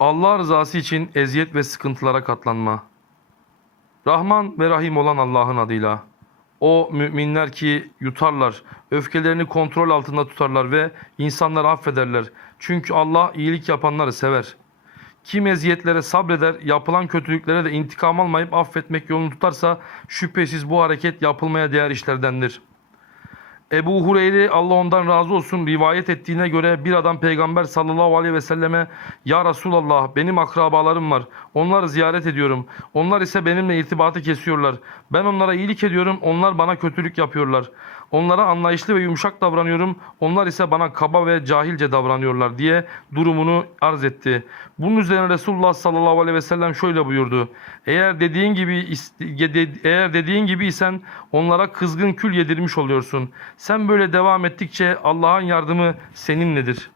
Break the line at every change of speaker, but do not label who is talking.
Allah rızası için eziyet ve sıkıntılara katlanma. Rahman ve Rahim olan Allah'ın adıyla. O müminler ki yutarlar, öfkelerini kontrol altında tutarlar ve insanları affederler. Çünkü Allah iyilik yapanları sever. Kim eziyetlere sabreder, yapılan kötülüklere de intikam almayıp affetmek yolunu tutarsa şüphesiz bu hareket yapılmaya değer işlerdendir.'' Ebu Hureyre Allah ondan razı olsun rivayet ettiğine göre bir adam peygamber sallallahu aleyhi ve selleme Ya Resulallah benim akrabalarım var. Onları ziyaret ediyorum. Onlar ise benimle irtibatı kesiyorlar. Ben onlara iyilik ediyorum. Onlar bana kötülük yapıyorlar onlara anlayışlı ve yumuşak davranıyorum onlar ise bana kaba ve cahilce davranıyorlar diye durumunu arz etti. Bunun üzerine Resulullah sallallahu aleyhi ve sellem şöyle buyurdu. Eğer dediğin gibi eğer dediğin gibiysen onlara kızgın kül yedirmiş oluyorsun. Sen böyle devam ettikçe Allah'ın yardımı seninledir.